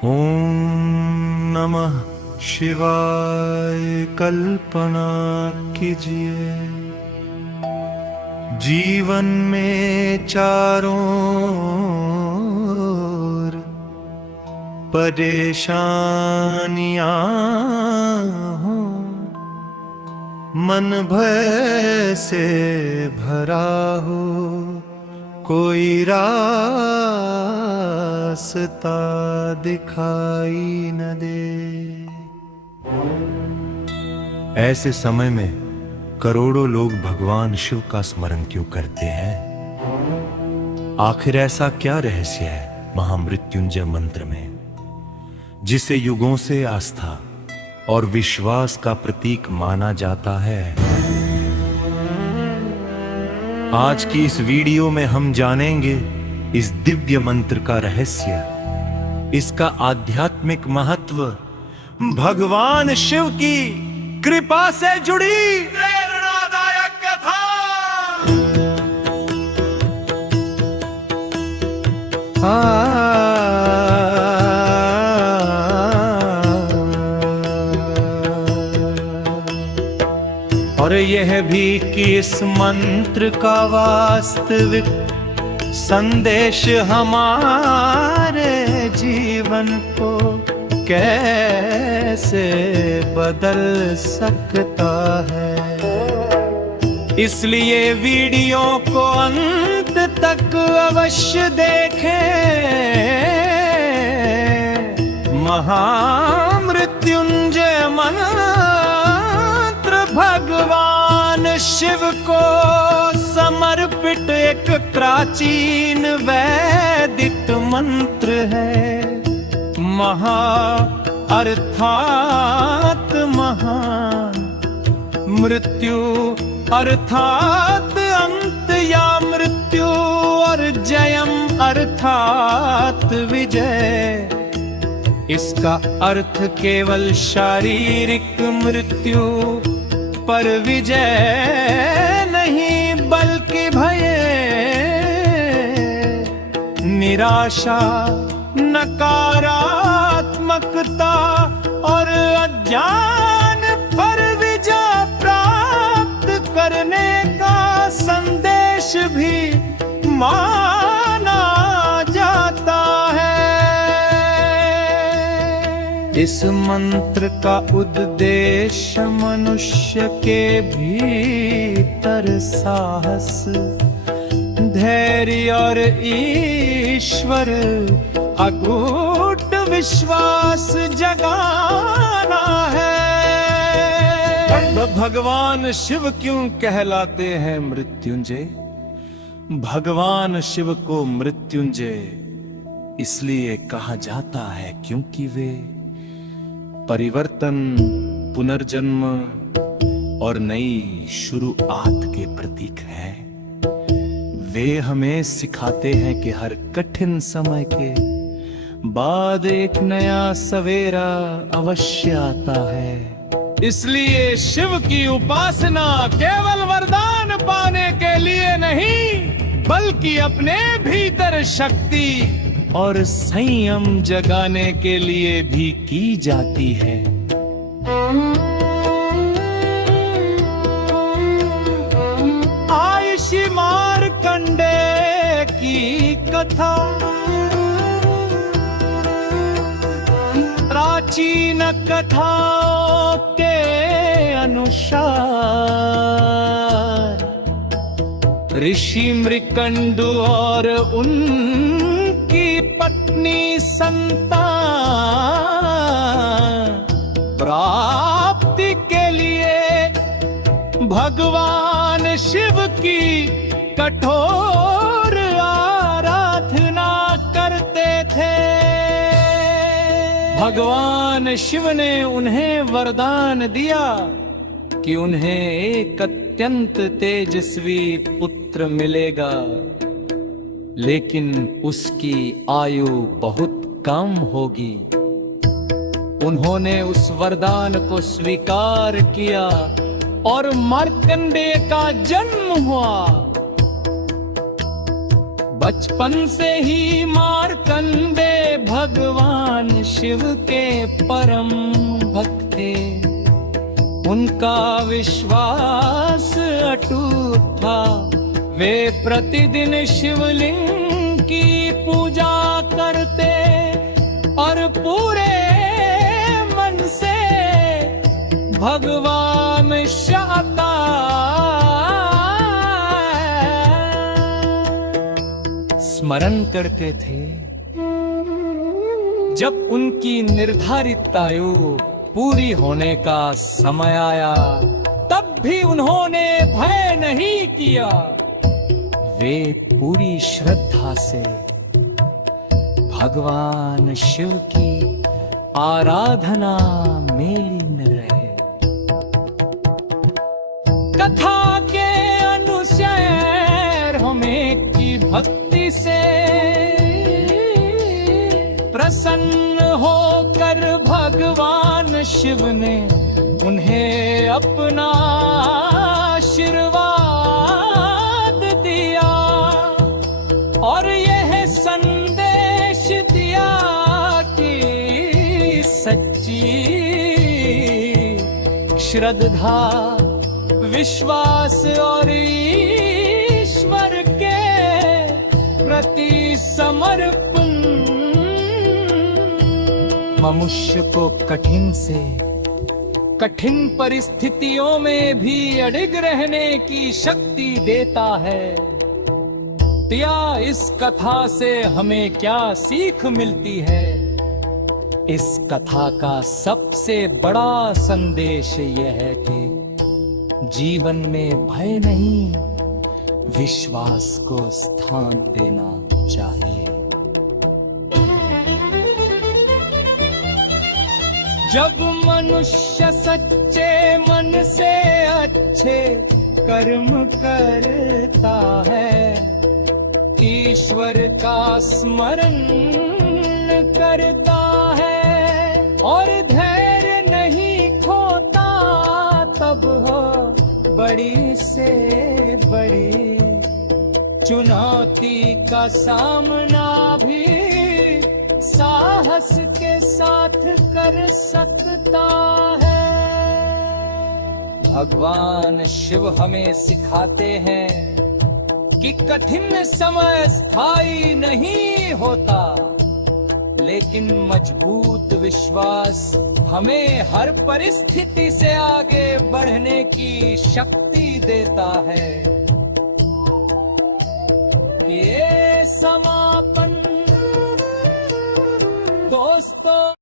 ओम नमः शिवाय। कल्पना कीजिए जीवन में चारों ओर परेशानियां हों, मन भय से भरा हो, कोई रास्ता दिखाई न दे। ऐसे समय में करोड़ों लोग भगवान शिव का स्मरण क्यों करते हैं? आखिर ऐसा क्या रहस्य है महामृत्युंजय मंत्र में, जिसे युगों से आस्था और विश्वास का प्रतीक माना जाता है? आज की इस वीडियो में हम जानेंगे इस दिव्य मंत्र का रहस्य, इसका आध्यात्मिक महत्व, भगवान शिव की कृपा से जुड़ी प्रेरणादायक कथा। और यह भी कि इस मंत्र का वास्तविक संदेश हमारे जीवन को कैसे बदल सकता है। इसलिए वीडियो को अंत तक अवश्य देखें। महामृत्युंजय मंत्र भगवान शिव को समर्पित एक प्राचीन वैदिक मंत्र है। महा अर्थात महान, मृत्यु अर्थात अंत या मृत्यु, और जयम अर्थात विजय। इसका अर्थ केवल शारीरिक मृत्यु पर विजय नहीं, बल्कि भय, निराशा, नकारात्मकता और अज्ञान पर विजय प्राप्त करने का संदेश भी माना जाता है। इस मंत्र का उद्देश्य मनुष्य के भीतर साहस, धैर्य और ईश्वर अटूट विश्वास जगाना है। भगवान शिव क्यों कहलाते हैं मृत्युंजय? भगवान शिव को मृत्युंजय इसलिए कहा जाता है क्योंकि वे परिवर्तन, पुनर्जन्म और नई शुरुआत के प्रतीक हैं। वे हमें सिखाते हैं कि हर कठिन समय के बाद एक नया सवेरा अवश्य आता है। इसलिए शिव की उपासना केवल वरदान पाने के लिए नहीं, बल्कि अपने भीतर शक्ति और संयम जगाने के लिए भी की जाती है। आयुषी मार्कंडे की कथा प्राचीन कथाओं के अनुसार ऋषि मृकंडु और उनकी पत्नी संतान प्राप्ति के लिए भगवान शिव की कठोर आराधना करते थे। भगवान शिव ने उन्हें वरदान दिया कि उन्हें एक अत्यंत तेजस्वी पुत्र मिलेगा, लेकिन उसकी आयु बहुत कम होगी। उन्होंने उस वरदान को स्वीकार किया और मार्कंडेय का जन्म हुआ। बचपन से ही मार्कंडे भगवान शिव के परम भक्त थे। उनका विश्वास अटूट था, वे प्रतिदिन शिवलिंग की पूजा करते और पूरे मन से भगवान में श्रद्धा स्मरण करते थे। जब उनकी निर्धारित आयु पूरी होने का समय आया, तब भी उन्होंने भय नहीं किया। वे पूरी श्रद्धा से भगवान शिव की आराधना में लीन रहे। कथा के अनुसार हमें की भक्ति से प्रसन्न होकर भगवान शिव ने उन्हें अपना आशीर्वाद दिया और यह संदेश दिया कि सच्ची श्रद्धा, विश्वास और ईश्वर के प्रति समर्पण मनुष्य को कठिन से कठिन परिस्थितियों में भी अडिग रहने की शक्ति देता है। या इस कथा से हमें क्या सीख मिलती है? इस कथा का सबसे बड़ा संदेश यह है कि जीवन में भय नहीं, विश्वास को स्थान देना चाहिए। जब मनुष्य सच्चे मन से अच्छे कर्म करता है, ईश्वर का स्मरण करता है और धैर्य नहीं खोता, तब हो बड़ी से बड़ी चुनौती का सामना भी साहस के साथ कर सकता है। भगवान शिव हमें सिखाते हैं कि कठिन समय स्थायी नहीं होता, लेकिन मजबूत विश्वास हमें हर परिस्थिति से आगे बढ़ने की शक्ति देता है।